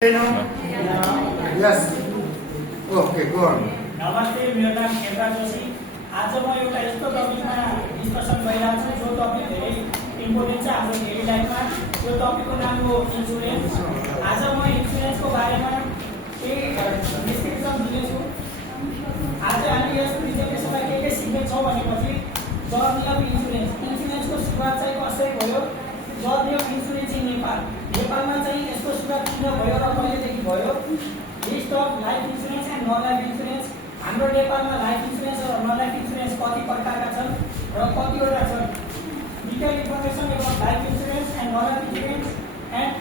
Yes. Okay, go on. नमस्ते, मेरो नाम खेमराज जोशी। आज म एउटा यस्तो टपिकमा डिस्कसन गरिरहेको छु जो टपिक धेरै इम्पोर्टेन्ट छ हाम्रो डेली लाइफमा। यो टपिकको नाम हो इन्सुरेन्स। आज म इन्सुरेन्सको बारेमा केही डिस्क्रिप्सन दिनेछु। आज हामी यस प्रेजेन्टेसनमा के सिक्नेछौँ भनेपछि जर्नी अफ इन्सुरेन्स। इन्सुरेन्सको सुरुवात चाहिँ कसरी भयो, जर्नी अफ इन्सुरेन्स इन नेपालमा चाहिँ यसको सुरुवात किन भयो र कहिलेदेखि भयो, list of life insurance and non life insurance. हाम्रो नेपालमा लाइफ इन्सुरेन्स र नन लाइफ इन्सुरेन्स कति प्रकारका छन् र कतिवटा छन्, detail information about life insurance and non life insurance and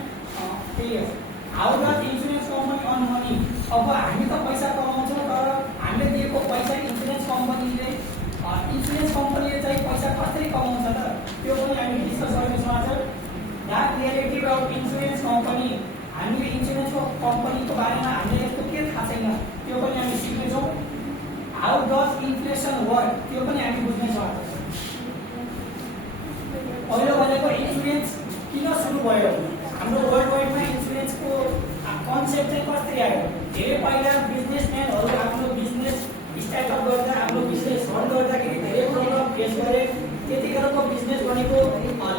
how does insurance company earn money. अब हामी त पैसा कमाउँछौँ तर हामीले दिएको पैसा इन्सुरेन्स कम्पनीले चाहिँ पैसा कसरी कमाउँछ त, त्यो पनि हामी डिस्कस गर्नेछौँ आज। That reality of insurance company. हामीले इन्सुरेन्सको कम्पनीको बारेमा हामीले यस्तो के थाहा छैन, त्यो पनि हामी सिक्नेछौँ। हाउ डज इन्फ्लेसन वर्क, त्यो पनि हामी बुझ्नेछौँ। पहिलो भनेको इन्सुरेन्स किन सुरु भयो, हाम्रो वर्ल्ड वाइडमा इन्सुरेन्सको कन्सेप्ट चाहिँ कसरी आयो। धेरै पहिला बिजनेसम्यानहरू आफ्नो बिजनेस स्टार्टअप गर्दा, आफ्नो बिजनेस रन गर्दाखेरि धेरै प्रब्लम फेस गरे। त्यतिखेरको बिजनेस भनेको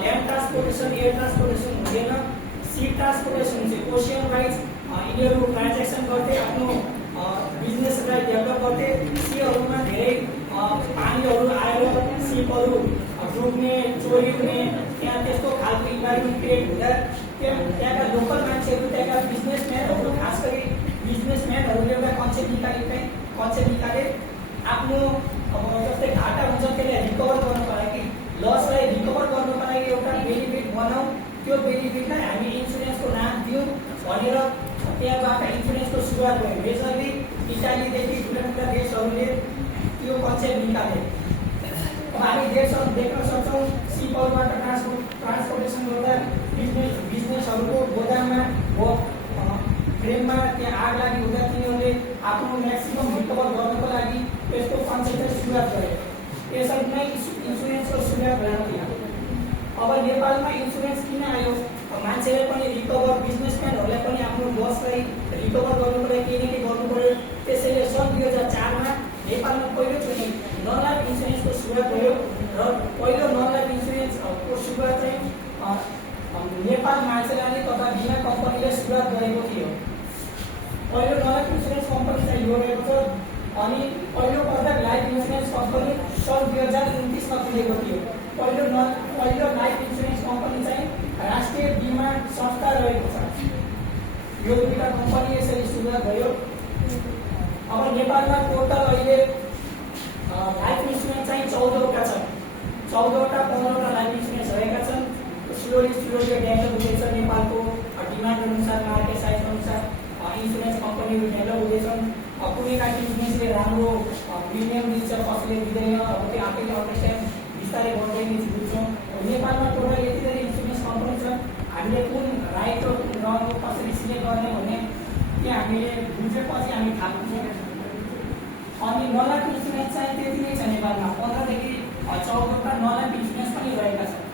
ल्यान्ड ट्रान्सपोर्टेसन, एयर ट्रान्सपोर्टेसन हुँदैन, सी ट्रान्सपोर्टेसन हुन्छ। ओसियन वाइज यिनीहरू ट्रान्जेक्सन गर्थे, आफ्नो बिजनेसलाई डेभलप गर्थे। सीहरूमा धेरै पानीहरू आएर सिपहरू डुब्ने, चोरी हुने, त्यहाँ त्यस्तो खालको इन्भाइरोमेन्ट क्रिएट हुँदा त्यहाँका लोकल मान्छेहरू, त्यहाँका बिजनेसम्यानहरू, खास गरी बिजनेसम्यानहरूले एउटा कन्सेप्ट निकाले। आफ्नो जस्तै घाटा हुन्छ त्यसलाई रिकभर गर्नको लागि, लसलाई रिकभर गर्नको लागि एउटा बेनिफिट बनाऊ, त्यो बेनिफिटलाई हामी इन्सुरेन्सको नाम दियौँ भनेर त्यहाँबाट इन्सुरेन्सको सुरुवात भयो। मेजरली इटालीदेखि ठुला देशहरूले त्यो कन्सेप्ट निकाले। अब हामी देशहरू देख्न सक्छौँ, सिपहरूबाट ट्रान्सपोर्टेसन गर्दा बिजनेसहरूको गोदाममा फ्रेममा त्यहाँ आग लागि हुँदा तिनीहरूले आफ्नो म्याक्सिमम रिकभर गर्नको लागि यसको कन्सेप्टलाई सुरुवात गरे। यसरी नै इन्सुरेन्सको सुरुवात भएको थियो। अब नेपालमा इन्सुरेन्स किन आयो, मान्छेले पनि रिकभर, बिजनेसम्यानहरूलाई पनि आफ्नो लसलाई रिकभर गर्नुको लागि केही न केही गर्नु पर्यो। त्यसैले सन् 2004मा नेपालमा पहिलोचोटि नन लाइफ इन्सुरेन्सको सुरुवात भयो र पहिलो नन लाइफ इन्सुरेन्सको सुरुवात चाहिँ नेपाल मान्छेलाई तथा बिमा कम्पनीले सुरुवात गरेको थियो। पहिलो नन लाइफ इन्सुरेन्स कम्पनी चाहिँ यो रहेको छ। अनि पहिलो पटक लाइफ इन्सुरेन्स कम्पनी सन् 2029मा खुलेको थियो। पहिलो लाइफ इन्सुरेन्स कम्पनी चाहिँ राष्ट्रिय बिमा संस्था रहेको छ। यो दुईवटा कम्पनी यसरी सुरुवात भयो। अब नेपालमा टोटल अहिले लाइफ इन्सुरेन्स चाहिँ 14वटा छन्। 14वटा 15वटा लाइफ इन्सुरेन्स रहेका छन्। स्लोली डेभलप हुँदैछ। नेपालको डिमान्ड अनुसार, मार्केट साइज अनुसार इन्सुरेन्स कम्पनीहरू डेभलप हुँदैछन्। कुनै काहीँ बिजनेसले राम्रो प्रिमियम दिन्छ, कसैले दिँदैन, अब त्यो आफैले अन्डरस्ट्यान्ड बिस्तारै गर्दै बुझ्छौँ। नेपालमा टोटल यति धेरै इन्सुरेन्स कम्पनी छन्। हामीले कुन राइट र कुन रङ कसरी सिलेक्ट गर्ने भन्ने त्यो हामीले बुझेपछि हामी थाहा पाउँछौँ। अनि नन लाइफ इन्सुरेन्स चाहिँ त्यति नै छ नेपालमा। 15देखि 14वटा नन लाइफ इन्सुरेन्स पनि रहेका छन्।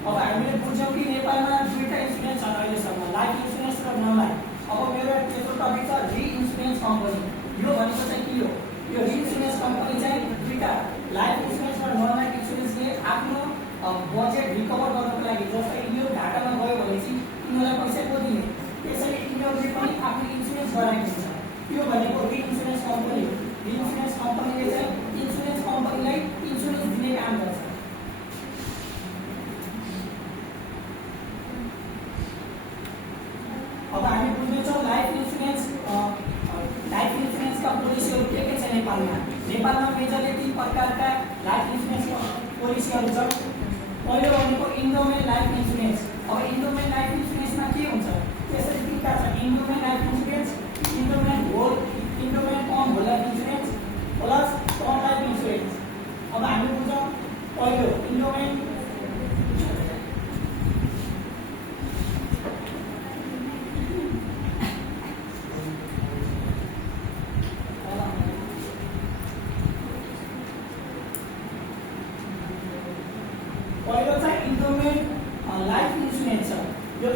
अब हामीले बुझ्यौँ कि नेपालमा दुईवटा इन्सुरेन्स छन् अहिलेसम्म, लाइफ इन्सुरेन्स र नन लाइफ। अब मेरो तेस्रो टपिक छ रि इन्सुरेन्स कम्पनी। यो भनेको चाहिँ के हो, यो रि इन्सुरेन्स कम्पनी चाहिँ दुईवटा लाइफ इन्सुरेन्स र नन लाइफ इन्सुरेन्सले आफ्नो बजेट रिकभर गर्नको लागि, जस्तै यिनीहरू घाटामा गयो भनेपछि यिनीहरूलाई पैसा को दिने, त्यसैले यिनीहरूले पनि आफ्नो इन्सुरेन्स गराएको हुन्छ। त्यो भनेको रि इन्सुरेन्स कम्पनी। रि इन्सुरेन्स कम्पनीले चाहिँ इन्सुरेन्स कम्पनीलाई इन्सुरेन्स दिने काम गर्छ। अब हामी बुझ्नेछौँ लाइफ इन्सुरेन्सका पोलिसीहरू के छ नेपालमा। नेपालमा मेजरली 3 प्रकारका लाइफ इन्सुरेन्स पोलिसीहरू छन्। पहिलो भनेको इन्डोमेन लाइफ इन्सुरेन्स। अब इन्डोमेन लाइफ इन्सुरेन्समा के हुन्छ, त्यसरी 3टा छ। Endowment life insurance, endowment cum whole life insurance plus term life insurance. अब हामी बुझ्छौँ पहिलो इन्डोमेन। पहिलो चाहिँ इन्डोमेन लाइफ इन्सुरेन्स छ। यो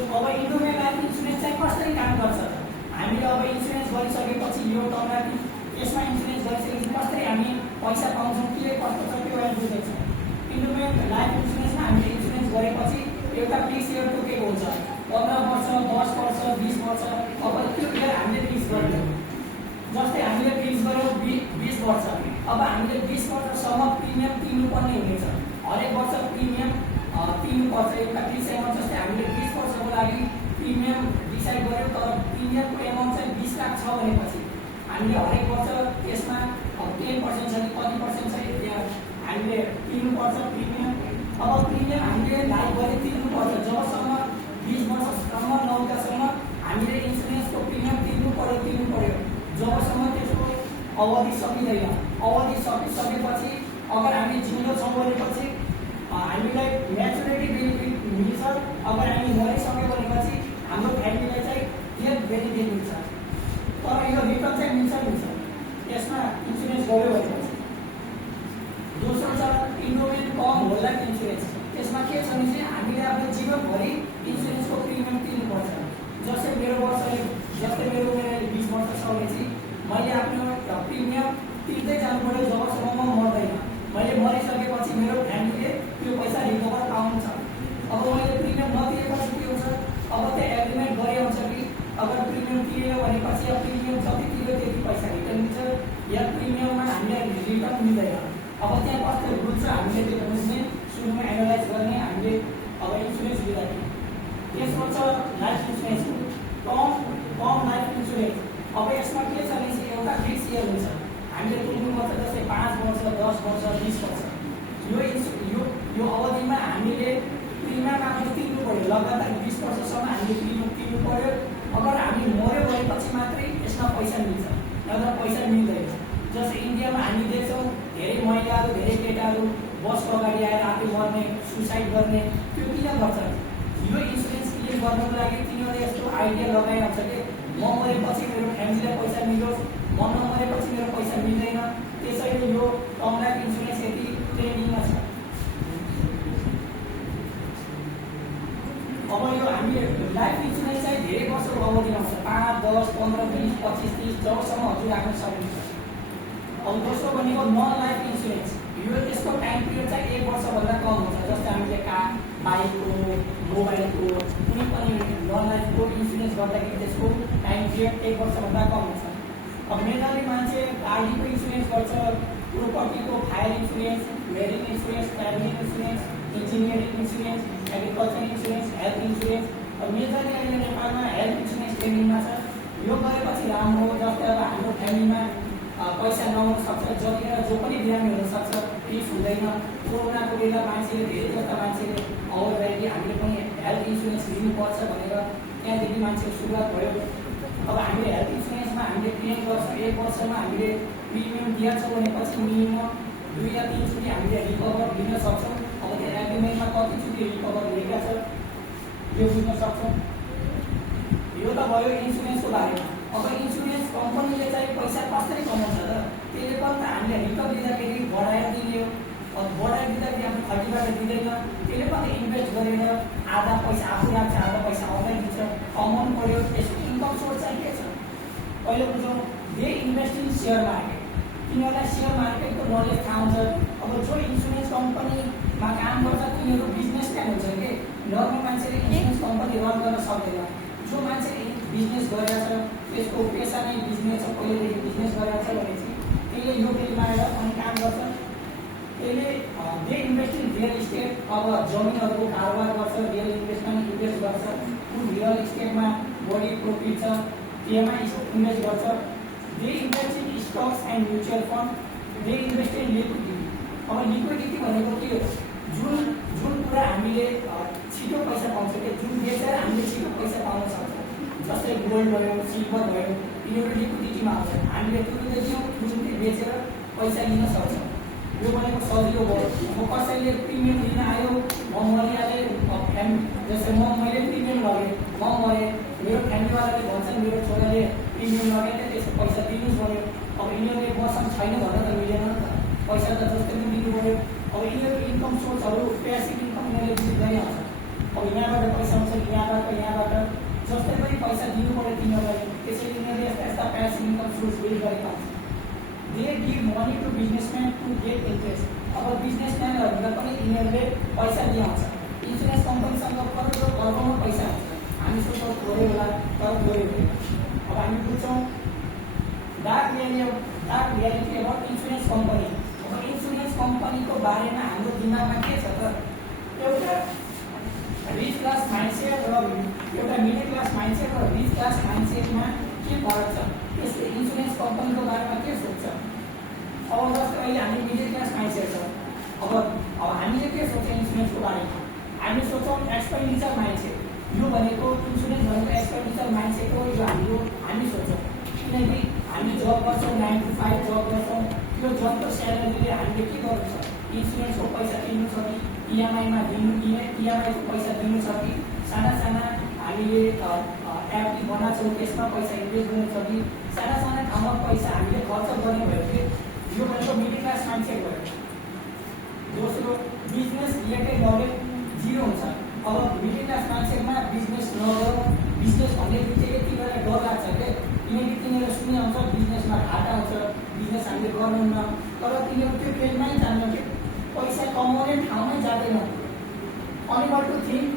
हामीले अब इन्सुरेन्स गरिसकेपछि यो टर्मलाई यसमा इन्सुरेन्स गरिसकेपछि कसरी हामी पैसा पाउँछौँ के कस्तो छ त्यो अहिले बुझ्दैछौँ। इन्डोमेन्ट लाइफ इन्सुरेन्समा हामीले इन्सुरेन्स गरेपछि एउटा फिक्स इयर तोकेको हुन्छ 15 वर्ष 10 वर्ष 20 वर्ष। अब त्यो इयर हामीले फिक्स गर्यौँ, जस्तै हामीले फिक्स गर्यौँ 20 वर्ष। अब हामीले 20 वर्षसम्म प्रिमियम तिर्नुपर्ने हुनेछ, हरेक वर्ष प्रिमियम तिर्नुपर्छ एउटा फिक्स एमाउन्ट। जस्तै हामीले 20 वर्षको लागि प्रिमियम डिसाइड गर्यौँ, तर प्रिमियमको एमाउन्ट चाहिँ 20 लाख छ भनेपछि हामीले हरेक वर्ष यसमा 10% छ कि कति पर्सेन्ट छ त्यहाँ हामीले तिर्नुपर्छ प्रिमियम। अब प्रिमियम हामीले लाइफभरि तिर्नुपर्छ, जबसम्म 20 वर्षसम्म नहुँदासम्म हामीले इन्सुरेन्सको प्रिमियम तिर्नु पर्यो जबसम्म त्यसको अवधि सकिँदैन। अवधि सकिसकेपछि अगर हामी जिउँदो छौँ भनेपछि हामीलाई म्याचुरिटी बेनिफिट मिल्छ, अगर हामी मरिसक्यो भनेपछि हाम्रो फ्यामिलीलाई चाहिँ डेथ बेनिफिट मिल्छ। तर यो रिटर्न चाहिँ मिल्छ यसमा इन्सुरेन्स गऱ्यो भनेपछि। दोस्रो छ इन्डोमेन्ट कम होल लाइफ इन्सुरेन्स। यसमा के छ भने चाहिँ हामीले आफ्नो जीवनभरि इन्सुरेन्सको प्रिमियम तिर्नुपर्छ। जस्तै मेरो उमेर 20 वर्ष छ भने चाहिँ मैले आफ्नो प्रिमियम तिर्दै जानु पर्यो जबसम्म म मर्दैन। मैले मरिसकेपछि मेरो फ्यामिलीले त्यो पैसा रिकभर पाउँछ। अब मैले प्रिमियम नतिरेपछि के हुन्छ, अब त्यो एग्रिमेन्ट गरे हुन्छ कि अगर प्रिमियम तिरेन भनेपछि अब प्रिमियम जति तिर्यो त्यति पैसा रिटर्न मिल्छ या प्रिमियममा हामीलाई रिटर्न मिल्दैन। अब त्यहाँ कस्तो रुल छ हामीले त्यो बुझ्ने, सुरुमा एनालाइज गर्ने हामीले अब इन्सुरेन्स लिँदाखेरि। त्यसको छ life insurance term life insurance. अब यसमा के छ भने चाहिँ एउटा फिक्स इयर हुन्छ, हामीले तिर्नुपर्छ। जस्तै 5 वर्ष 10 वर्ष 20 वर्ष यो अवधिमा हामीले प्रिमियम आफ्नो तिर्नु पर्यो। लगातार 20 वर्षसम्म हामीले प्रिमियम तिर्नु पर्यो। अगर हामी मर्यो भनेपछि मात्रै यसमा पैसा मिल्छ, नत्र पैसा मिल्दैन। जस्तै इन्डियामा हामी देख्छौँ धेरै महिलाहरू धेरै केटाहरू बसको अगाडि आएर आफै मर्ने सुसाइड गर्ने। त्यो किन गर्छ? यो इन्सुरेन्स क्लेम गर्नको लागि तिनीहरूले यस्तो आइडिया लगाइहाल्छ कि म मरेपछि मेरो फ्यामिलीलाई पैसा मिलोस्, म नमरेपछि मेरो पैसा मिल्दैन। त्यसैले यो टर्म लाइफ इन्सुरेन्स यति ट्रेन्डिङमा छ। अब यो हामी लाइफ इन्सुरेन्स चाहिँ धेरै वर्षको अवधिमा हुन्छ, 5 10 15 20 25 30 जबसम्म हजुर राख्न सक्नुहुन्छ। अब दोस्रो भनेको नन लाइफ इन्सुरेन्स। यो यसको टाइम पिरियड चाहिँ 1 वर्षभन्दा कम हुन्छ। जस्तै हामीले कार बाइकको मोबाइलको कुनै पनि नन लाइफको इन्सुरेन्स गर्दाखेरि त्यसको टाइम पिरियड 1 वर्षभन्दा कम हुन्छ। अब मेजरली मान्छे गाडीको इन्सुरेन्स गर्छ, प्रोपर्टीको fire insurance, marine insurance, travelling insurance, engineering insurance, agriculture insurance, health insurance. अब मेजरली अहिले नेपालमा हेल्थ इन्सुरेन्स ट्रेनिङमा छ। यो गरेपछि राम्रो हो। जस्तै अब हाम्रो फ्यामिलीमा पैसा नहुन सक्छ, जतिखेर जो पनि बिरामी हुनसक्छ, फिक्स हुँदैन। कोरोनाको बेला मान्छेले धेरै जस्ता मान्छेले अवरोध गरे कि हामीले पनि हेल्थ इन्सुरेन्स लिनुपर्छ भनेर त्यहाँदेखि मान्छेको सुरुवात भयो। अब हामीले हेल्थ इन्सुरेन्समा हामीले क्लेम गर्छ, 1 वर्षमा हामीले प्रिमियम दिएको छ भनेपछि मिनिमम 2 या 3 चोटि हामीले रिकभर लिन सक्छौँ। अब त्यो एग्रिमेन्टमा कति चोटि रिकभर लिएका छ यो बुझ्न सक्छौँ। यो त भयो इन्सुरेन्सको बारेमा। अब इन्सुरेन्स कम्पनीले चाहिँ पैसा कसरी कमाउँछ त? त्यसले पनि त हामीले रिटर्न दिँदाखेरि बढाएर दिने हो। अब बढाएर दिँदाखेरि हाम्रो खर्चबाट दिँदैन, त्यसले पनि इन्भेस्ट गरेर आधा पैसा आफू राख्छ, आधा पैसा अरूलाई दिन्छ, कमाउनु पर्यो। त्यसको इन्कम सोर्स चाहिँ के छ? पहिलो बुझौँ, they invest in share market. तिनीहरूलाई सेयर मार्केटको नलेज थाहा हुन्छ। अब जो इन्सुरेन्स कम्पनीमा काम गर्छ तिनीहरू बिजनेसम्यान हुन्छ कि नर्मल मान्छेले इन्सुरेन्स कम्पनी रन गर्न सक्दैन। जो मान्छेले बिजनेस गरेर छ, त्यसको पेसा नै बिजनेस छ, पहिलेदेखि बिजनेस गरेर छ भने चाहिँ त्यसले यो फिल्डमा आएर अनि काम गर्छ। त्यसले they invest in real estate. अब जमिनहरूको कारोबार गर्छ, रियल इन्भेस्टमा इन्भेस्ट गर्छ। कुन रियल इस्टेटमा बढी प्रफिट छ त्यसमा इन्भेस्ट गर्छ। They invest in stocks and mutual fund. They invest in liquidity. अब लिक्विडिटी भनेको के हो? जुन कुरा हामीले छिटो पैसा पाउँछ कि जुन बेचेर हामीले छिटो पैसा पाउन सक्छौँ। जस्तै गोल्ड भयो, सिल्भर भयो, यिनीहरू लिक्विडिटीमा आउँछ। हामीले तुरुन्तै तुरुन्तै बेचेर पैसा लिन सक्छौँ। यो भनेको सजिलो भयो। अब कसैले प्रिमियम लिन आयो, म मरिहालेँ, जस्तै मैले प्रिमियम लगेँ, म मरेँ, मेरो फ्यामिलीवालाले भन्छन् मेरो छोराले प्रिमियम लगाएर त्यसको पैसा दिनुहोस् भन्यो। अब यिनीहरूले मसँग छैन भन्न त मिलेन नि त, पैसा त जस्तै पनि दिनु पऱ्यो। अब यिनीहरू इन्कम सोर्सहरू प्यासिभ इन्कम यिनीहरूले बुझ गरिहाल्छ। अब यहाँबाट पैसा आउँछ, यहाँबाट जस्तै पनि पैसा दिनु पऱ्यो तिनीहरूलाई। त्यसैले passive income source build गरेका हुन्छन्। They give money to businessmen to get interest. अब बिजनेसम्यानहरूलाई पनि यिनीहरूले पैसा दिइहाल्छ। इन्सुरेन्स कम्पनीसँग करोडौँ करोडौँमा पैसा हुन्छ। हामी सोच्छौँ थोरै होला तर थोरै हुँदैन। अब हामी बुझ्छौँ dark reality about insurance company. अब इन्सुरेन्स कम्पनीको बारेमा हाम्रो दिमागमा के छ त, एउटा रिच क्लास माइन्डसेट र एउटा मिडल क्लास माइन्डसेट र रिच क्लास माइन्डसेटमा के फरक छ, त्यसले इन्सुरेन्स कम्पनीको बारेमा के सोच्छ। अब जस्तो अहिले हामी मिडल क्लास माइन्डसेट छ। अब हामीले के सोच्छौँ इन्सुरेन्सको बारेमा, हामी सोच्छौँ एक्सपेन्डिचर माइन्डसेट। यो भनेको इन्सुरेन्स भनेको एक्सपेन्डिचर माइन्डसेट हो, यो हामी सोच्छौँ। किनकि हामी जब गर्छौँ 9 to 5 जब गर्छौँ, त्यो जबको स्यालेरीले हामीले के गर्नु छ, इन्सुरेन्सको पैसा तिर्नु छ कि इएमआईमा दिनु, इएमआईको पैसा दिनु छ कि साना हामीले एफडी बनाएको छौँ त्यसमा पैसा इन्भेस्ट गर्नु छ कि साना ठाउँमा पैसा हामीले खर्च गर्ने भयो कि, यो भनेको मिडल क्लास मान्छे भयो। दोस्रो बिजनेस रिलेटेड नलेज जिरो हुन्छ। अब मिडल क्लास मान्छेमा बिजनेस नगर, बिजनेस भन्ने बित्तिकै तिनीहरूलाई डर लाग्छ क्या, किनकि तिनीहरू सुनिआउँछ बिजनेसमा घाटा हुन्छ, बिजनेस हामीले गर्नुहुन्न, तर तिनीहरू त्यो फिल्डमै जान्दैन कि पैसा कमाउने ठाउँमै जाँदैन। Unable to think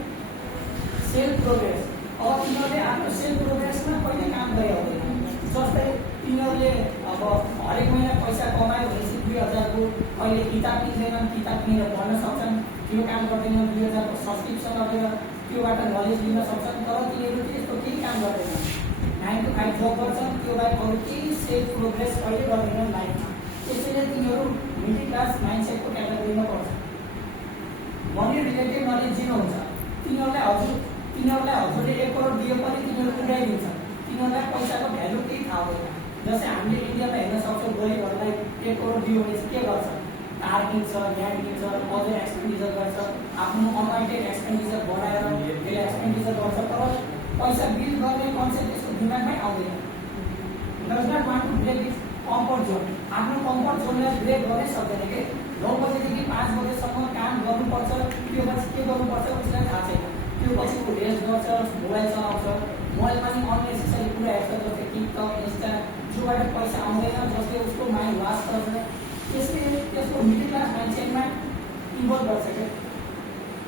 self progress. अब तिनीहरूले आफ्नो सेल्फ प्रोग्रेसमा कहिले काम गरे हुँदैन। जस्तै तिनीहरूले अब हरेक महिना पैसा कमायो भनेपछि 2000को अहिले किताब किन्दैनन्, किताब किनेर पढ्न सक्छन्, त्यो काम गर्दैनन्, 2000को सब्सक्रिप्सन लगेर त्योबाट नलेज लिन सक्छन्, तर तिनीहरू त्यस्तो केही काम गर्दैनन्। 9 to 5 जब गर्छन्, त्यो बाहेक अरू केही सेल्फ प्रोग्रेस कहिले गर्दैनन् लाइफमा। त्यसैले तिनीहरू मिडल क्लास माइन्डसेटको क्याटेगोरीमा पर्छ। मनी रिलेटेड नलेज जिरो हुन्छ। तिनीहरूलाई हजुरले 1 करोड दियो पनि तिनीहरू उडाइदिन्छ। तिनीहरूलाई पैसाको भ्यालु केही थाहा हुँदैन। जस्तै हामीले इन्डियामा हेर्न सक्छौँ गरिबहरूलाई 1 करोड दियो भने चाहिँ के गर्छ, कार किन्छ, ल्यान्ड किन्छ, अझै एक्सपेन्डिचर गर्छ, आफ्नो अनवान्टेड एक्सपेन्डिचर बढाएर त्यसले एक्सपेन्डिचर गर्छ, तर पैसा बिल गर्ने कन्सेप्ट त्यसको दिमागमै आउँदैन। Does not want to break its comfort zone. आफ्नो कम्फर्ट जोनलाई ब्रेक गर्नै सक्दैन कि 9 बजेदेखि 5 बजेसम्म काम गर्नुपर्छ, त्यो पछि के गर्नुपर्छ उसलाई थाहा छैन। त्यो पछि ऊ रेस्ट गर्छ, मोबाइल चलाउँछ, मोबाइलमा पनि अननेसेसरी कुरा हेर्छ, जस्तै टिकटक, इन्स्टा, जोबाट पैसा आउँदैन, जसले उसको माइन्ड वास गर्छ। त्यसले त्यसको मिडल क्लास मान्छेमा इन्भल्भ गर्छ क्या।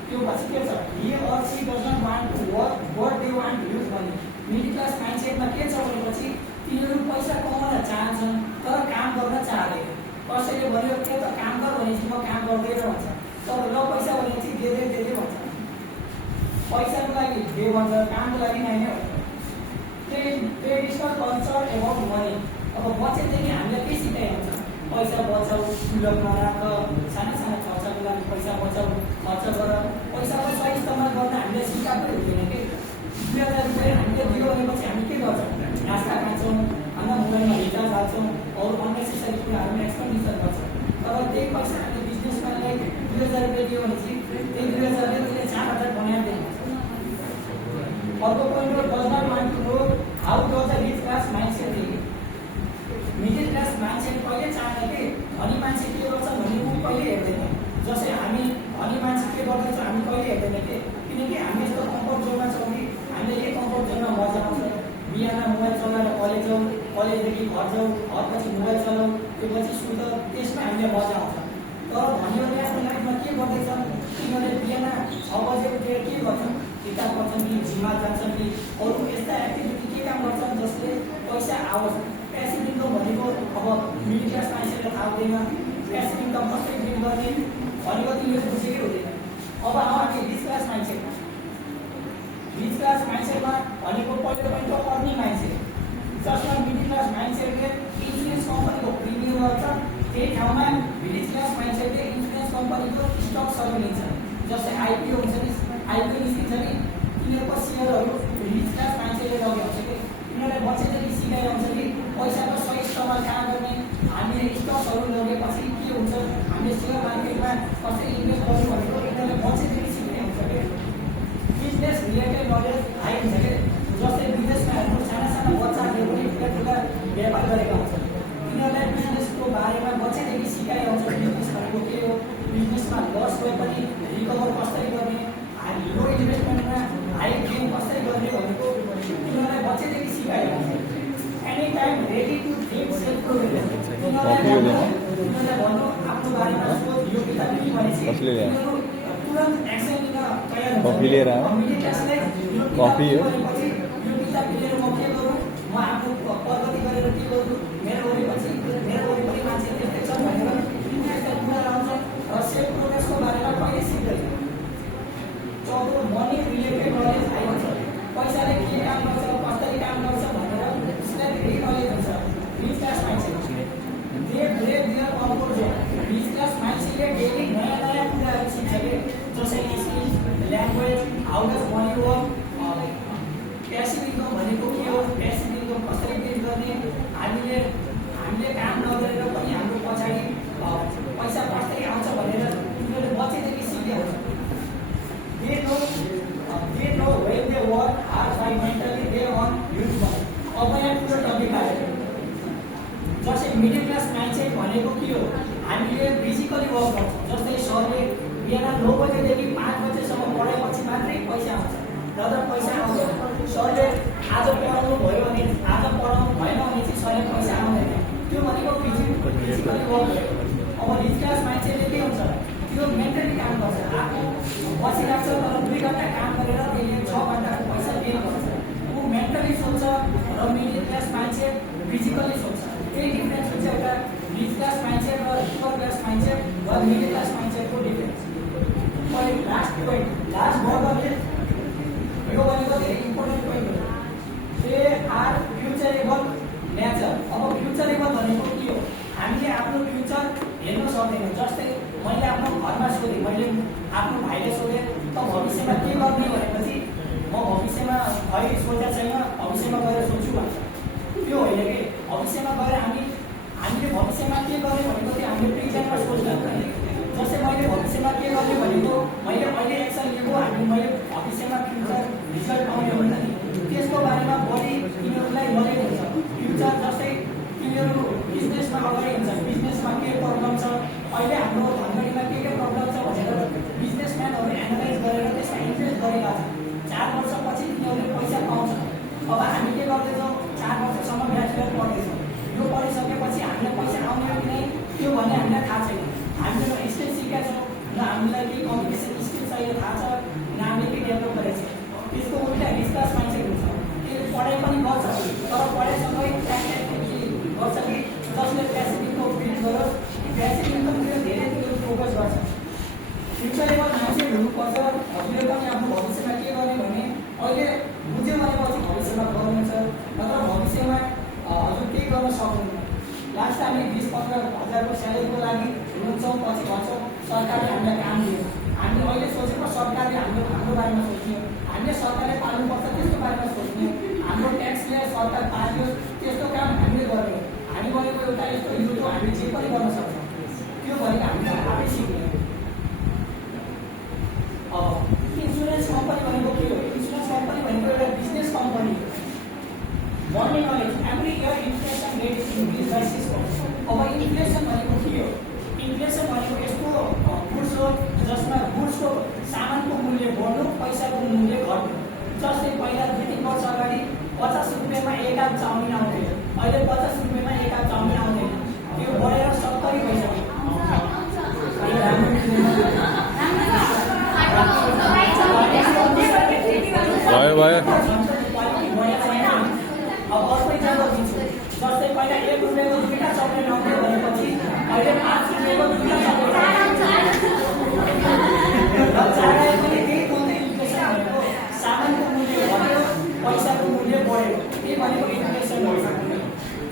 त्यो पछि के छ, he or she does not want to work what they want to use money। Middle class मान्छेमा के छ भनेपछि तिनीहरू पैसा कमाउन चाहन्छन् तर काम गर्न चाहँदैन। कसैले भन्यो के त काम गर भनेपछि म काम गर्दैन भन्छ, तर ल पैसा भनेपछि दे भन्छ। पैसाको लागि दे भन्छ, कामको लागि नै भन्छ। Traditional culture about money. अब बच्चादेखि हामीलाई के सिकाइ हुन्छ, पैसा बचाऊ, सुलभ नराख, साना खर्चको लागि पैसा बचाऊ, खर्च गर, पैसाको सही इस्तेमाल गर्न हामीले सिकाएकै हुँदैन कि। 2000 रुपियाँ हामीले दियो भनेपछि हामी के गर्छौँ, नास्ता खान्छौँ, अन्त मोबाइलमा रिचार्ज हाल्छौँ, अरू अननेसेसरी कुराहरूमा एक्सपेन्डिचर गर्छौँ। तर त्यही पैसा हामीले बिजनेसम्यानलाई 2000 रुपियाँ दियो भनेपछि त्यही 2000ले त्यसले 4000 बनाइदिन्छ। अर्को पोइन्ट हो does not want to know how does the rich class mindset think. Middle class मान्छे कहिले चाहन्छ कि धनी मान्छे के गर्छ भन्ने ऊ कहिले हेर्दैन। जस्तै हामी धनी मान्छे के गर्दैछ हामी कहिले हेर्दैन कि, किनकि हामी यस्तो कम्फर्ट जोनमा छौँ कि हामीले यही कम्फर्ट जोनमा मजा आउँछ। बिहान मोबाइल चलाएर कलेज जाउँ, कलेजदेखि घर जाउँ, घरपछि मोबाइल चलाउँ, त्योपछि सुत, त्यसमा हामीले मजा आउँछ। तर धनीहरूले आफ्नो लाइफमा के गर्दैछन्, तिनीहरूले बिहान 6 बजे उठेर के गर्छन्, किताब पढ्छन् कि जिममा जान्छन् कि अरू यस्ता एक्टिभिटी के काम गर्छन् जसले पैसा आओस्। प्यासिभ इन्कम भनेको अब मिडल क्लास मान्छेलाई थाहा हुँदैन, प्यासिभ इन्कम कसरी बिल्ड गर्ने भनेको तिनीहरू बुझेकै हुँदैन। अब हामी रिच क्लास मान्छेमा भनेको पहिलो पोइन्ट अर्निङ मान्छे, जसमा मिडल क्लास मान्छेले इन्सुरेन्स कम्पनीको प्रिमियम गर्छ, त्यही ठाउँमा मिडल क्लास मान्छेले इन्सुरेन्स कम्पनीको स्टक्सहरू लिन्छ। जस्तै आइपिओ हुन्छ नि, आइपिओ निस्किन्छ नि, तिनीहरूको सेयरहरू रिच क्लास मान्छेले लगाउँछ कि। तिनीहरूले बच्चादेखि सिकाइरहन्छ कि पैसाको सही इस्तेमाल कहाँ गर्ने, हामीले स्टक्सहरू लगेपछि के हुन्छ, हामीले सेयर मार्केटमा कसरी इन्भेस्ट गर्नु भनेको यिनीहरूले बच्चादेखि सिकाइरहन्छ कि। बिजनेस रिलेटेड नलेज हाई हुन्छ कि। जस्तै विदेशमा हेर्नु साना बच्चाहरूले पनि ठुला व्यापार गरेका हुन्छन्, तिनीहरूलाई बिजनेसको बारेमा बच्चादेखि सिकाइरहन्छ। बिजनेस भनेको के हो, बिजनेसमा लस भए पनि रिकभर कसरी गर्ने, लो इन्भेस्टमेन्टमा हाई गेन कसरी गर्ने भनेको तिनीहरूलाई बच्चादेखि सिकाइरहन्छ। एनी टाइम ले ल्यायो। तुरन्त एक्सन लिन तयार हुन्छ। कफी लिएर आयो? मिडल क्लासलाई यो कफी हो? किताब यो किताब लिएर म के गरौँ, म आफ्नो प्रगति गरेर के गर्छु, मेरो वरिपरि मान्छे त्यस्तै छ भनेर यस्ता कुरा आउँछ र सेल्फ प्रोग्रेसको बारेमा कहिले सिक्दैन। जब मनी रिलेटेड नलेज आइन्छ, पैसाले के काम गर्छ, कसरी काम गर्छ भनेर उसलाई धेरै नलेज हुन्छ। रिच क्लास मान्छे रिच क्लास मान्छेले डेली नयाँ नयाँ कुराहरू सिक्छ कि जसरी skill, language, how does money work, passive income भनेको के हो, प्यासिभ इन्कम कसरी बिल्ड गर्ने, हामीले काम नगरेर पनि हाम्रो पछाडि पैसा कसरी आउँछ भनेर उनीहरूले बच्चैदेखि सिकिहाल्छ। They know when they work hard by mentally they earn huge money. अब यहाँ ठुलो टपिक आयो। जस्तै मिडल क्लास मान्छे भनेको के हो, हामीले फिजिकली वर्क गर्छ। जस्तै सरले बिहान 9 बजेदेखि 5 बजेसम्म पढाएपछि मात्रै पैसा आउँछ। र पैसा आउँछ, सरले आज पढाउनु भयो भने, आज पढाउनु भएन भने चाहिँ सरले पैसा आउँदैन। त्यो भनेको फिजिकली वर्क हो। अब रिच क्लास मान्छेले के हुन्छ, त्यो मेन्टली काम गर्छ, आफ्नो बसिरहेको छ तर 2 घन्टा काम गरेर त्यसले 6 घन्टाको पैसा पे गर्छ। ऊ मेन्टली सोच्छ र मिडल क्लास मान्छे फिजिकली सोच्छ। त्यही डिफ्रेन्स हुन्छ एउटा रिच क्लास मान्छे र अप्पर क्लास मान्छे र मिडल क्लास मान्छेको डिफ्रेन्स। अनि लास्ट वर्डले यो भनेको धेरै इम्पोर्टेन्ट पोइन्ट हो। They are futurable nature. अब फ्युचरेबल भनेको के हो, हामीले आफ्नो फ्युचर हेर्न सक्दैनौँ। जस्तै मैले आफ्नो घरमा सोधेँ, मैले आफ्नो भाइले सोधेँ त भविष्यमा के गर्ने भनेपछि म भविष्यमा अहिले सोचेको छैन, भविष्यमा गएर सोध्छु भन्छ। त्यो होइन कि भविष्यमा गएर हामीले भविष्यमा के गर्ने भनेको चाहिँ हामीले प्रेजेन्टमा सोच्नु पर्ने। जस्तै मैले भविष्यमा के गर्ने भनेको मैले अहिले एक्सन लिएको, मैले भविष्यमा फ्युचर रिजल्ट आउने हो नि त्यसको बारेमा बढी तिनीहरूलाई नलेज हुन्छ। फ्युचर जस्तै तिनीहरू बिजनेसमा अगाडि हुन्छ, बिजनेसमा के प्रब्लम छ, अहिले हाम्रो धनगढीमा के प्रब्लम छ भनेर बिजनेसम्यानहरू एनालाइज गरेर त्यसमा इन्भेस्ट गरेका छन्। 4 वर्षपछि तिनीहरूले पैसा पाउँछ। अब हामी के गर्दैछौँ, 4 वर्षसम्म ब्याचलर पढ्दैछौँ। यो पढिसकेपछि हामीलाई पैसा आउने हो कि नै त्यो भन्ने हामीलाई थाहा छैन। हामीले स्किल सिकेका छौँ, न हामीलाई केही कम्युनिकेसन स्किल अहिले थाहा छ, न हामीले केही डेभलप गरेको छ। त्यसको उल्टा रिच क्लास मान्छे हुन्छ, त्यो पढाइ पनि गर्छ तर पढाइसँगै गर्छ कि जसले प्यासिभ इन्कम बिल्ड गरोस्। प्यासिभ इन्कमतिर धेरै कुरो फोकस गर्छ। फ्युचरेबल मान्छे हुनुपर्छ। हामीले पनि आफ्नो भविष्यमा के गर्ने भने अहिले बुझ्यो भनेपछि भविष्यमा गर्नुहुन्छ, नत्र भविष्यमा हजुर केही गर्न सक्नुहुन्न। लास्ट हामी 20-15 हजारको स्यालेरीको लागि हुन्छौँ, पछि भन्छौँ सरकारले हामीलाई काम दियो। हामीले अहिले सोचेको सरकारले हाम्रो बारेमा सोच्ने, हामीले सरकारले पाल्नुपर्छ त्यसको बारेमा सोच्ने, हाम्रो ट्याक्सले सरकार पाल्यो त्यस्तो काम हामीले गर्ने। हामी भनेको एउटा यस्तो युथ हो, हामीले जे पनि गर्न सक्छौँ। त्यो भनेको हामीले आफै सिक्ने। अब इन्सुरेन्स कम्पनी भनेको के हो, इन्सुरेन्स कम्पनी भनेको एउटा बिजनेस कम्पनी हो। Money knowledge every year inflation rate is increase by 6%। अब इन्फ्लेसन भनेको के हो, इन्फ्लेसन भनेको यस्तो गुड्स हो जसमा गुड्सको सामानको मूल्य बढ्नु, पैसाको मूल्य घट्नु। जस्तै पहिला 2-3 वर्ष अगाडि 50 रुपियाँमा 1 आध चाउमिन आउँथ्यो, अहिले 50 रुपियाँमा 1 आध चाउमिन आउँदैन। त्यो बढेर 70 भइसक्यो। भयो अब अर्को इक्जाम्पल दिन्छु। जस्तै पहिला 1 रुपियाँको 2टा चक्लेट आउँथ्यो भनेपछि अहिले 5 रुपियाँको 2टा चक्लेट आउँछ। सामानको मूल्य बढ्यो, पैसाको मूल्य बढ्यो, के भनेको इन्फ्लेसन हो।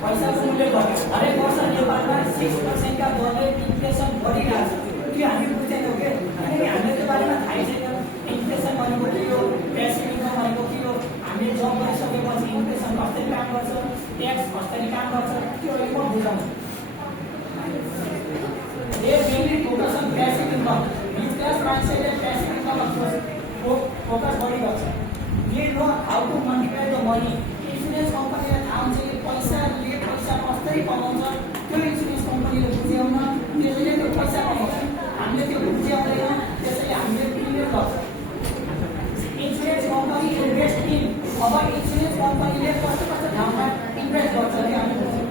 पैसाको मूल्य बढ्यो, हरेक वर्ष नेपालमा 6% का दरले इन्फ्लेसन बढिरहेको छ। त्यो हामी बुझ्दैनौँ के, किनकि हामीले त्यो बारेमा थाहै छैन। इन्फ्लेसन भनेको के हो, प्यासिभ इन्कम भनेको के हो, हामीले जब गरिसकेपछि इन्फ्लेसन कसरी काम गर्छ, ट्याक्स कसरी काम गर्छ, त्यो अहिले म बुझाउँछु। Focus on passive income. Rich class मान्छेले प्यासिभ इन्कममा फोकस बढी गर्छ। They know how to multiply the money. Insurance कम्पनीलाई थाहा हुन्छ कि पैसा कसरी कमाउँछ, त्यो इन्सुरेन्स कम्पनीले बुझ्याउन, त्यसैले त्यो पैसा कमाउँछ। हामीले त्यो बुझ्याउँदैन, त्यसैले हामीले प्रिमियम गर्छ। Insurance company invest in. अब इन्सुरेन्स कम्पनीले कस्तो ठाउँमा इन्भेस्ट गर्छ कि हामी बुझ्छौँ।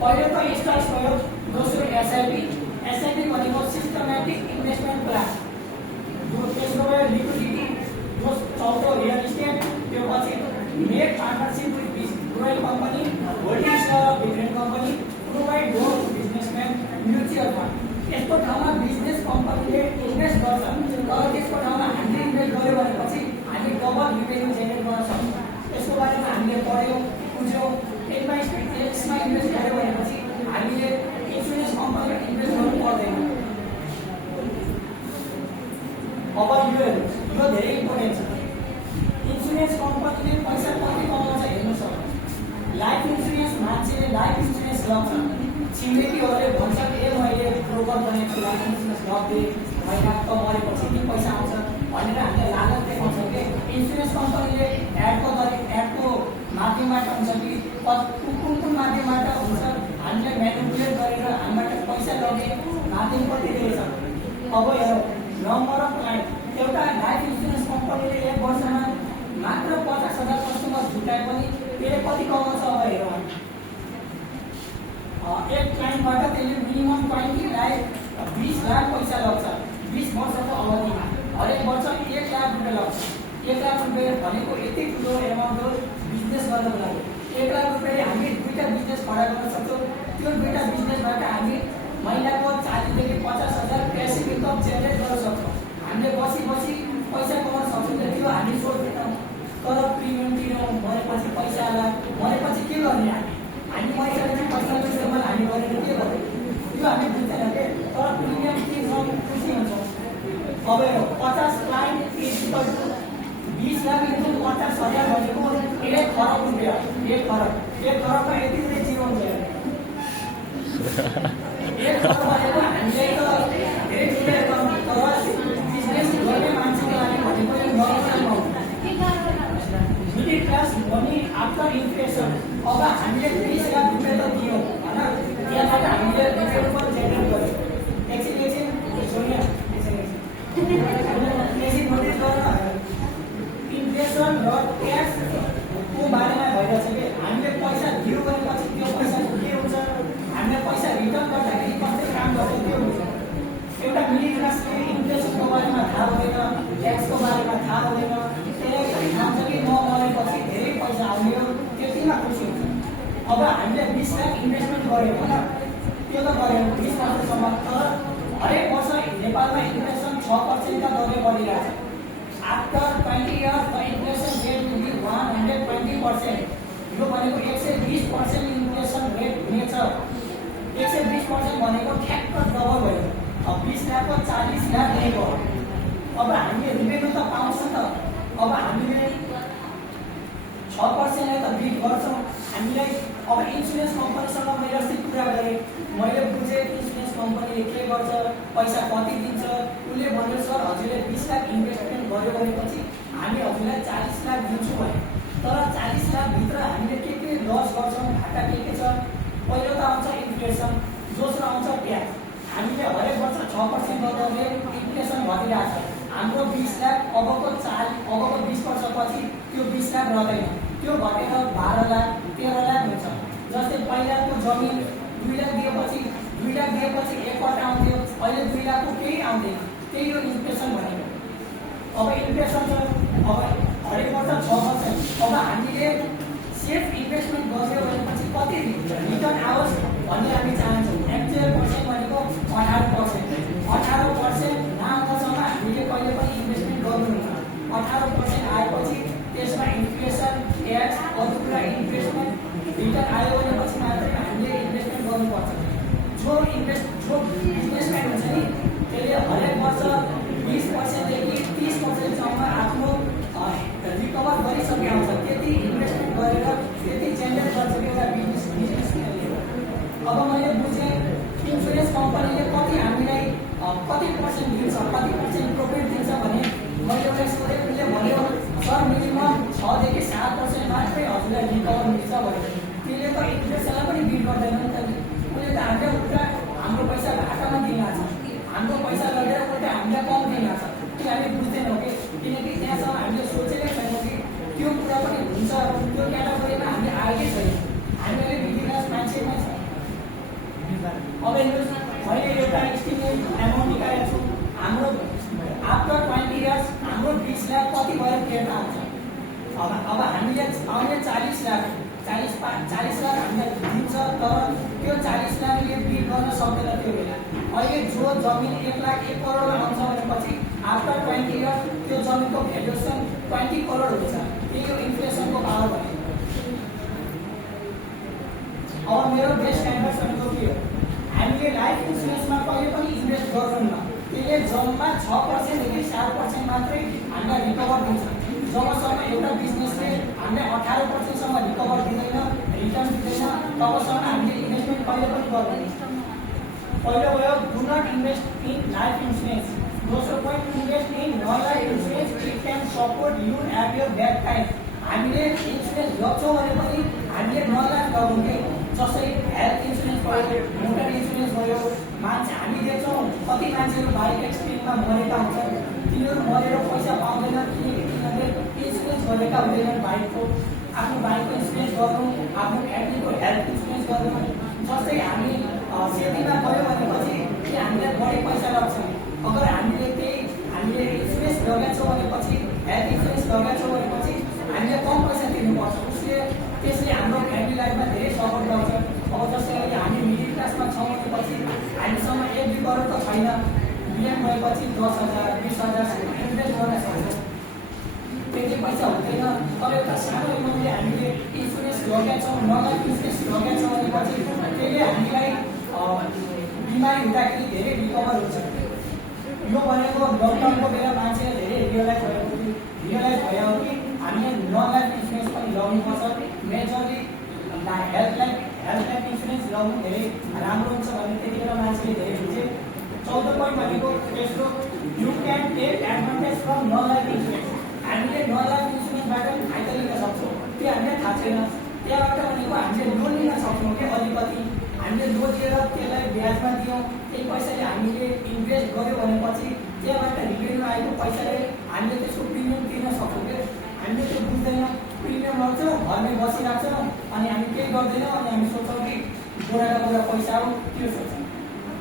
पहिलो त स्टक्स भयो, दोस्रो एसआइपी। एसआइपी भनेको systematic investment plan. Made partnership with provide company holding share of different company provide loan to businessman mutual fund. यस्तो ठाउँमा बिजनेस कम्पनीले इन्भेस्ट गर्छ तर त्यसको ठाउँमा हामीले इन्भेस्ट गर्यो भनेपछि हामी डबल रिभेन्यू जेनेरेट गर्न सक्छौँ। यसको बारेमा हामीले पढ्यौँ बुझ्यौँ। यसमा इन्भेस्ट गर्यो भनेपछि हामीले इन्सुरेन्स कम्पनीमा इन्भेस्ट गर्नु पर्दैन। अब यो धेरै इम्पोर्टेन्ट छ। इन्सुरेन्स कम्पनीले पैसा कति कमाउँछ हेर्नुहोस् अब। लाइफ इन्सुरेन्स मान्छेले लाइफ इन्सुरेन्स लग्छ, छिमेकीहरूले भन्छन् ए मैले ब्रोकर बनेको छु लाइफ इन्सुरेन्स लगिदिएँ महिना त मरेपछि के पैसा आउँछ भनेर हामीले लालच देखाउँछ कि इन्सुरेन्स कम्पनीले एडको माध्यमबाट हुन्छ कि कुन माध्यमबाट हुन्छ हामीले म्यानिपुलेट गरेर हामीबाट पैसा लगे माध्यम कति दिएछ। अब हेरौँ नम्बर अफ क्लाइन्ट। एउटा लाइफ इन्सुरेन्स कम्पनीले एक वर्षमा मात्र 50,000 कस्टमर जुटाए पनि त्यसले कति कमाउँछ अब हेरौँ। एक क्लाइन्टबाट त्यसले मिनिमम 20 लाख पैसा लाग्छ 20 वर्षको अवधिमा। हरेक वर्ष 1 लाख रुपियाँ लाग्छ। 1 लाख रुपियाँ भनेको यति ठुलो एमाउन्ट हो बिजनेस गर्नको लागि। 1 लाख रुपियाँले हामी 2टा बिजनेस खडा गर्न सक्छौँ। त्यो 2टा बिजनेसबाट हामी महिनाको 40,000 देखि 50,000 प्यासिभ इन्कम जेनेरेट गर्न सक्छौँ। हामीले बसी पैसा कमाउन सक्छौँ। त्यो हामी सोच्दैनौँ तर प्रिमियम तिरौँ मरेपछि पैसा आला मरेपछि के गर्ने हामी मरिसकेपछि पैसा इस्तेमाल हामी गरेर के गर्ने त्यो हामी बुझ्दैन के। तर प्रिमियम तिर्छौँ खुसी हुन्छौँ। अब 50 क्लाइन्ट 20 लाख इन्टु 50,000 भनेको 1 खरब रुपियाँ। 1 खरबमा यति चाहिँ जिरो हुन्छ। 1 खरब भनेको हामीले त धेरै ठुलो तर बिजनेस गर्ने मान्छेको लागि भनेको यो नर्मल हो। Middle class money after inflation. अब हामीले 20 लाख रुपियाँ त दियौँ होइन, त्यसबाट हामीले रिटर्न पनि जेनेरेट गर्यौँ। एकछिन सोनिया एकछिन नोटिस गर्न इन्फ्लेसन र ट्याक्सको बारेमा भइरहेछ कि हामीले पैसा दियो भनेपछि त्यो पैसाको के हुन्छ, हामीले पैसा रिटर्न गर्दाखेरि कति काम गर्छ त्यो हुन्छ। एउटा मिडिल क्लासले इन्फ्लेसनको बारेमा थाहा हुँदैन, ट्याक्सको बारेमा थाहा हुँदैन, त्यसले थाहा हुन्छ कि मलाई पछि धेरै पैसा आउने हो त्यतिमा खुसी हुन्छ। अब हामीले 20 लाख इन्भेस्टमेन्ट गऱ्यौँ होइन, त्यो त गऱ्यौँ 20 वर्षसम्म। तर हरेक वर्ष नेपालमा इन्फ्लेसन 6% का दरले बढिरहेछ। After 20 years the inflation rate will be 120%। यो भनेको 120% इन्फ्लेसन रेट हुनेछ। 120% भनेको ठ्याक्क डबल भयो। अब 20 लाखको 40 लाख नै भयो। अब हामीले रिभेन्यू त पाउँछ त। अब हामीले 6% त बिट गर्छौँ। हामीलाई अब इन्सुरेन्स कम्पनीसँग मैले अस्ति कुरा गरेँ, मैले बुझेँ इन्सुरेन्स कम्पनीले के गर्छ, पैसा कति दिन्छ। उसले भन्यो सर हजुरले 20 लाख इन्भेस्टमेन्ट गर्यो भनेपछि हामी हजुरलाई 40 लाख दिन्छौँ भने। तर 40 लाखभित्र हामीले के लस गर्छौँ, घाटा के छ। पहिलो त आउँछ इन्फ्लेसन, दोस्रो आउँछ ट्याक्स। हामीले हरेक वर्ष 6% दरले इन्फ्लेसन घटिरहेछ। हाम्रो 20 लाख अबको 20 वर्षपछि त्यो 20 लाख रहँदैन, त्यो घटेर 12 लाख 13 लाख हुन्छ। जस्तै पहिलाको जमिन 2 लाख दिएपछि 1 पट आउँथ्यो, अहिले 2 लाखको केही आउँदैन। त्यही हो इन्फ्लेसन भनेको। अब इन्फ्लेसन छ, अब हरेक वर्ष 6%। अब हामीले सेफ इन्भेस्टमेन्ट गर्यो भनेपछि कति रिटर्न आओस् भन्ने हामी चाहन्छौँ। एक्चुअल पर्सेन्ट भनेको 18%। 18% नआउँदासम्म हामीले कहिले पनि इन्भेस्टमेन्ट गर्नुहुन्न। 18% आएपछि त्यसमा इन्फ्लेसन ट्याक्स अरू कुरा इन्भेस्टमेन्ट रिटर्न आयो भनेपछि मात्रै हामीले इन्भेस्टमेन्ट गर्नुपर्छ। जो बिजनेसम्यान हुन्छ नि त्यसले हरेक वर्ष 20% देखि 30%सम्म आफ्नो रिकभर गरिसकेको हुन्छ। त्यति इन्भेस्टमेन्ट गरेर त्यति जेनेरेट गर्छ एउटा बिजनेसम्यानले। अब मैले बुझेँ इन्सुरेन्स कम्पनीले कति हामीलाई कति पर्सेन्ट दिन्छ, कति पर्सेन्ट प्रफिट दिन्छ भने मैले एउटा सोधेँ। उसले भन्यो सर मिनिमम 6 देखि 7% मात्रै हजुरलाई रिकभर मिल्छ भने। त्यसले त इन्फ्लेसनलाई पनि बिट गर्दैन नि त। उसले त हामीले उल्टा हाम्रो पैसा घाटामा दिइरहेछ, हाम्रो पैसा लगेर उल्टा हामीलाई कम दिइरहेछ। त्यो हामी बुझ्दैनौँ कि किनकि त्यहाँसम्म हामीले सोचेकै छैनौँ कि त्यो कुरा पनि हुन्छ। त्यो क्याटेगोरीमा हामीले आएकै छैन। हामीले मिडल क्लास मान्छेमै छ। अब हेर्नुहोस् मैले एउटा इस्टिमेट एमाउन्ट निकालेको छु। हाम्रो आफ्टर 20 years हाम्रो 20 लाख कति भयो फिर्ता आउँछ। अब हामीले अहिले जो जमिन 1 लाख 1 करोडमा आउँछ भनेपछि आफ्टर 20 इयर्स त्यो जमिनको भ्यालुएसन 20 करोड हुन्छ। त्यही हो इन्फ्लेसनको पावर भनेको। अब मेरो बेस्ट एडभाइस भनेको के हो? हामीले लाइफ इन्सुरेन्समा कहिले पनि इन्भेस्ट गर्दैनौँ। त्यसले जम्मा 6% देखि 7% मात्रै हामीलाई रिकभर दिन्छ। जबसम्म एउटा बिजनेसले हामीलाई 18% सम्म रिकभर दिँदैन, रिटर्न दिँदैन, तबसम्म हामीले इन्भेस्टमेन्ट कहिले पनि गर्दैनौँ। पहिलो भयो, do not invest in life insurance. दोस्रो point, invest in non life insurance. It can support you at your bad time. हामीले इन्सुरेन्स गर्छौँ भने पनि हामीले नन लाइफ गरौँ के, जस्तै हेल्थ इन्सुरेन्स भयो, मोटर इन्सुरेन्स भयो। मान्छे हामी देख्छौँ कति मान्छेहरू बाइक एक्सिडेन्टमा मरेका हुन्छन्, तिनीहरू मरेर पैसा पाउँदैन किनकि तिनीहरूले इन्सुरेन्स गरेका हुँदैनन् बाइकको। आफ्नो बाइकको इन्सुरेन्स गर्नु, आफ्नो फ्यामिलीको हेल्थ इन्सुरेन्स गर्नु। जस्तै हामी सेतीमा गयो भनेपछि कि हामीलाई बढी पैसा लाग्छ। अगर हामीले इन्सुरेन्स लगाएको छौँ भनेपछि, हेल्थ इन्सुरेन्स लगाएको छौँ भनेपछि हामीले कम पैसा तिर्नुपर्छ। त्यसले हाम्रो फ्यामिली लाइफमा धेरै सपोर्ट गर्छ। अब जस्तै अहिले हामी मिडल क्लासमा छौँ भनेपछि हामीसँग 1-2 करोड त छैन, बिहान भएपछि 10,000 20,000 इन्भेस्ट गर्न सक्छौँ। त्यति पैसा हुँदैन, तर एउटा सानो एमाउन्टले हामीले इन्सुरेन्स लगाएको छौँ, नगद इन्सुरेन्स लगाएको छौँ भनेपछि त्यसले हामीलाई बिमारी हुँदाखेरि धेरै रिकभर हुन्छ। यो भनेको लकडाउनको बेला मान्छेले धेरै रियलाइज भयो कि हामीले नन लाइफ इन्सुरेन्स पनि लगाउनुपर्छ। मेजरली हेल्थ लाइफ इन्सुरेन्स लगाउनु धेरै राम्रो हुन्छ भन्ने त्यति बेला मान्छेले धेरै बुझे। 14 पोइन्ट भनेको तेस्रो, you can take advantage from non life insurance. हामीले नन लाइफ इन्सुरेन्सबाट फाइदा लिन सक्छौँ, त्यो हामीलाई थाहा छैन। त्यहाँबाट भनेको हामीले लोन लिन सक्छौँ कि अलिकति हामीले लोन लिएर त्यसलाई ब्याजमा दियौँ, त्यही पैसाले हामीले इन्भेस्ट गर्यो भनेपछि त्यहाँबाट रिभेन्यू आएको पैसाले हामीले त्यसको प्रिमियम तिर्न सक्छौँ कि। हामीले त्यो बुझ्दैन, प्रिमियम लाग्छौँ, घरमै बसिरहेछौँ अनि हामी केही गर्दैनौँ अनि हामी सोच्छौँ कि बोराका बोरा पैसा हो त्यो सोच्छौँ।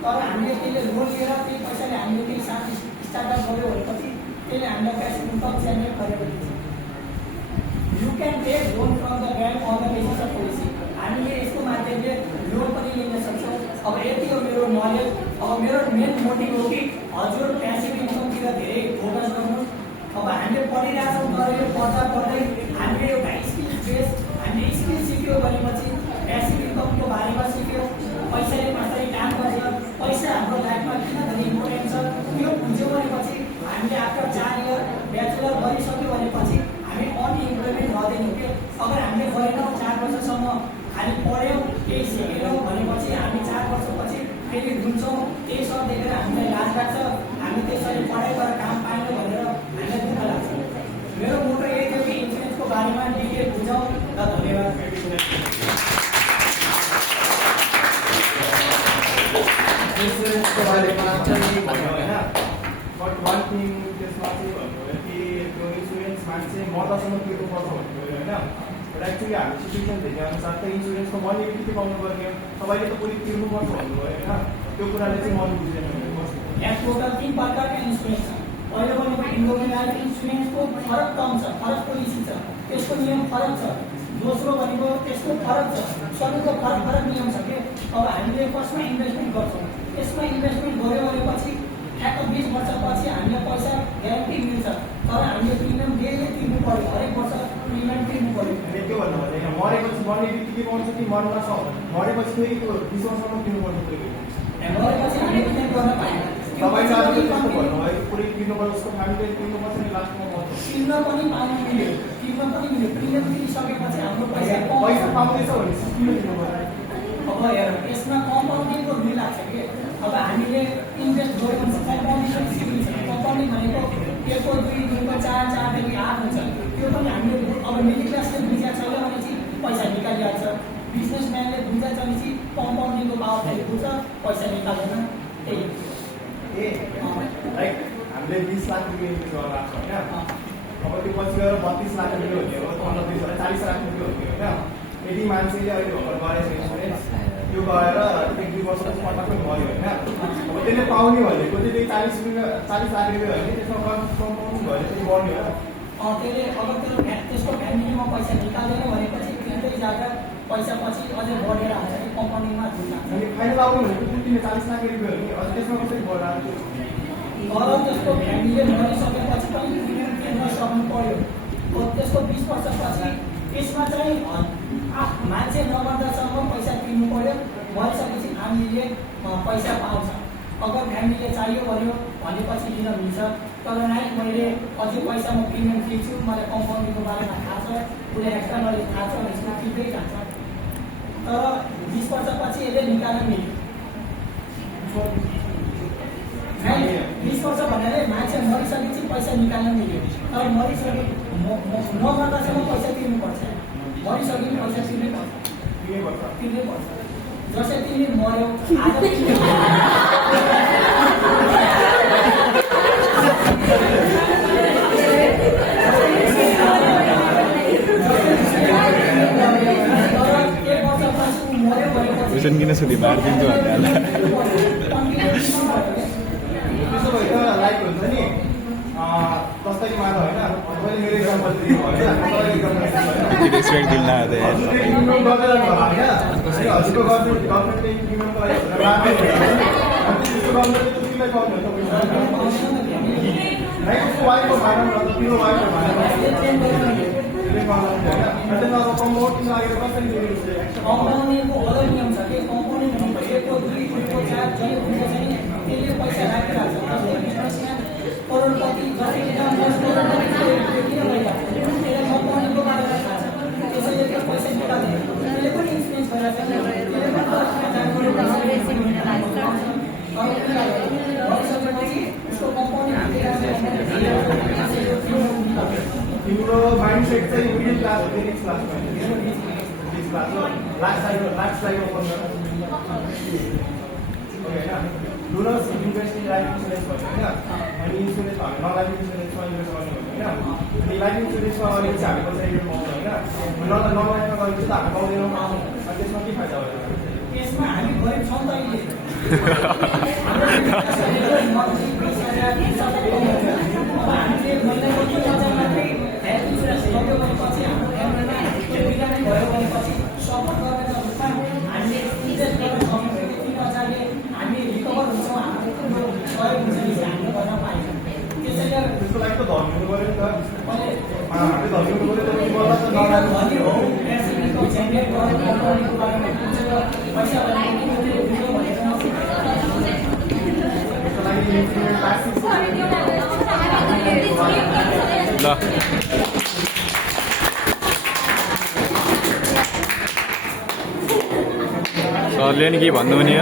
तर हामीले त्यसले लोन लिएर त्यही पैसाले हामीले केही सानो स्टार्टअप गर्यो भनेपछि त्यसले हामीलाई क्यास इन्कम जेनेरेट गरेको दिन्छ। You can take loan from the bank on the basis of policy. हामीले यसको माध्यमले लोन पनि लिन सक्छौँ। अब यति हो मेरो नलेज। अब मेरो मेन मोटिभ हो कि हजुर प्यासिभ इन्कमतिर धेरै फोकस गर्नु। अब हामीले पढिरहेछौँ, तर यो पढ्दै हामीले एउटा हामीले स्किल सिक्यो भनेपछि प्यासिभ इन्कमको बारेमा सिक्यो। पैसाले मात्रै काम गर्छ, पैसा हाम्रो लाइफमा किन धेरै इम्पोर्टेन्ट छ त्यो बुझ्यो भनेपछि हामीले आफ्टर 4 इयर ब्याचलर गरिसक्यो भनेपछि हामी अनइम्प्लोइमेन्ट रहँदैनौँ कि। अगर हामीले गरेनौँ 4 वर्षसम्म खालि पढ्यौँ केही सिकेनौँ भनेपछि हामी 4 वर्षपछि फेरि रुन्छौँ। त्यही सब देखेर हामीलाई लाज लाग्छ, हामी त्यसरी पढाइ गरेर काम पाएन भनेर हामीलाई दुःख लाग्छ। मेरो मोटो यही थियो कि इन्सुरेन्सको बारेमा डिटेल बुझौँ र धन्यवाद। इन्सुरेन्सको बारेमा चाहिँ भयो होइन, बट वान थिङ त्यसमा चाहिँ भन्नुभयो कि त्यो इन्सुरेन्स मान्छे मर्दासम्म तिर्नुपर्छ भन्नुभयो होइन। बट एक्चुअली हामी सिचुएसन देखे अनुसार त इन्सुरेन्सको मनी बित्तिकै पाउनु पर्ने, तपाईँले त भोलि तिर्नुपर्छ भन्नुभयो होइन। त्यो कुराले चाहिँ मन बुझेन भने यहाँ टोटल 3 प्रकारका इन्सुरेन्स छ। पहिलो भनेको इन्डोमेन लाइफ इन्सुरेन्सको फरक टर्म छ, फरक पोलिसी छ, त्यसको नियम फरक छ। दोस्रो भनेको त्यसको फरक छ, सबैको फरक नियम छ कि। अब हामीले कसमा इन्भेस्टमेन्ट गर्छौँ, त्यसमा इन्भेस्टमेन्ट गऱ्यो भनेपछि ठ्याक्क 20 वर्षपछि हामीलाई पैसा ग्यारेन्टी मिल्छ, तर हामीले प्रिमियम डेली तिर्नु पऱ्यो, हरेक वर्ष प्रिमियम तिर्नु पऱ्यो। त्यो भन्नुभयो यहाँ मरेपछि मर्ने बित्तिकै पाउँछ कि मर्न मरेपछि फेरि त्यो 20 वर्षसम्म तिर्नुपर्छ पऱ्यो। मरेपछि हामीले क्लेम गर्न पाएन। तपाईँले अझै त्यस्तो भन्नुभयो पुरै तिर्नुपर्छ, उसको फ्यामिलीले तिर्नुपर्छ नि लास्टमा पर्छ। तिर्न पनि पाउनु मिल्यो, प्रिमियम तिरिसकेपछि हाम्रो पैसा पाउँदैछ भने किन तिर्नुपर्छ? अब हेर यसमा कम्पाउन्डिङको रुल लाग्छ कि। अब हामीले इन्भेस्ट गऱ्यो भने कम्पाउन्डिङको सिक्नु छ। कम्पाउन्डिङ भनेको 1 को 2 2 को 4 4 देखि 8 हुन्छ। त्यो पनि हामीले अब मिडल क्लासले बुझेको छैन भनेपछि पैसा निकालिहाल्छ। बिजनेसम्यानले बुझेको छ भनेपछि कम्पाउन्डिङको पावर फेरि बुझ्छ, पैसा निकाल्दैन। त्यही लाइक हामीले 20 लाख रुपियाँ इन्भेस्ट गरेर राख्छ होइन। अब त्यो पछि गएर 32 लाख रुपियाँ हुने हो, 15 40 लाख रुपियाँ हुने होइन। यदि मान्छेले अहिले भर्खर गरेको इन्सुरेन्स त्यो गएर 1-2 वर्षपछि पटक्कै मऱ्यो होइन। अब त्यसले पाउने भनेको चाहिँ 40 लाख रुपियाँ होइन, त्यसमा कम्पाउन्ड भएर चाहिँ बढ्ने हो। त्यसले अब त्यसको फ्यामिलीमा पैसा निकाल्दैन भनेपछि त्यही जग्गा पैसा पछि अझै बढेर आउँछ कि कम्पनीमा झुल्छ। अनि फाइनल आउनु भनेको कुन्तीले 40 लाख रुपियाँ हो नि अनि त्यसमा कसरी बढाएको तर त्यसको फ्यामिलीले मरिसकेपछि पनि प्रिमियम तिर्न सक्नु पर्यो। त्यसको 20 वर्षपछि त्यसमा चाहिँ मान्छे नमर्दासम्म पैसा तिर्नु पर्यो। मरिसकेपछि फ्यामिलीले पैसा पाउँछ। अगर फ्यामिलीले चाहियो भनेपछि दिन मिल्छ। तर नाइ मैले अझै पैसा म प्रिमियम तिर्छु, मलाई कम्पनीको बारेमा थाहा छ, उसले एक्स्ट्रा नलेज थाहा छ भनेपछि तिर्दै जान्छ। तर 20 वर्षपछि यसले निकाल्न मिल्यो। 20 वर्ष भन्नाले मान्छे मरिसकेपछि पैसा निकाल्न मिल्यो। तर नमर्दासम्म पैसा तिर्नुपर्छ। मरिसकेपछि पैसा तिर्नै पर्छ। जसै तिमी मर्यौ आज क्वेसन किन सोधी मारिदिन्छु भन्दा त्यसो भए त लाइक हुन्छ नि जस्तै मात्र होइन मैले मेरो इक्जाम्पल दिनु होइन रेस्पेक्ट दिन लाग्यो इम्प्रुभ गर्दै जानु होला होइन हजुरको गभर्मेन्टले इम्प्लिमेन्ट गरेको त्यस्तो गर्नु तिमीलाई गर्नु लाइक उसको वाइफको भएन र तिम्रो वाइफको भएन कम्पाउन्ड लागेर कसरी कम्पनीको अरू नियम छ कि कम्पनी भनेको 2 को 4 जति हुन्छ नि त्यसले पैसा राखिरहेको छ। करोडपति जति किन कम्पनीको बारेमा थाहा छ, त्यसैले त्यो पैसा निकाल्दैन। त्यसले पनि इन्सुरेन्स गरिरहेको छ। उसको कम्पनी तिम्रो माइन्डसेट चाहिँ मिडल क्लास हो कि रिच क्लास हो? रिच क्लास हो। लास्ट साइड ओपन गर होइन। Donors invest in life insurance भन्यो होइन। अनि इन्सुरेन्स भयो नन लाइफ इन्सुरेन्समा इन्भेस्ट गर्ने भन्यो होइन। अनि लाइफ इन्सुरेन्समा गरेपछि हामी कसरी रेट पाउँछ होइन। नन लाइफमा गरेपछि त हामी पाउँदैनौँ। अनि त्यसमा के फाइदा भयो? त्यसमा हामी गरिब छौँ त अहिले। हामीले महिनाको 2000 मात्रै हेल्थ इन्सुरेन्स लग्यो भनेपछि हाम्रो फ्यामिलीमा त्यो बिरामी भयो भनेपछि सपोर्ट गरेर रूपमा हामीले इन्भेस्ट गर्न सक्यौँ भने 3000 ले हामी रिकभर हुन्छौँ। हाम्रो ठुलो सहयोग हुन्छ नि हामीले गर्न पाइन्छ। त्यसैले त्यसको लागि त धनी हुनु पऱ्यो नि त। मैले हामीले धनी हुनु पऱ्यो त बल्ल त धनी हो एससीको जेनेरेट गरेर कम्पनीको बारेमा बुझेर पैसा भनेको भनेर त्यसको लागि इन्सुरेन्स ट्याक्स ल सरले नि के भन्नु नि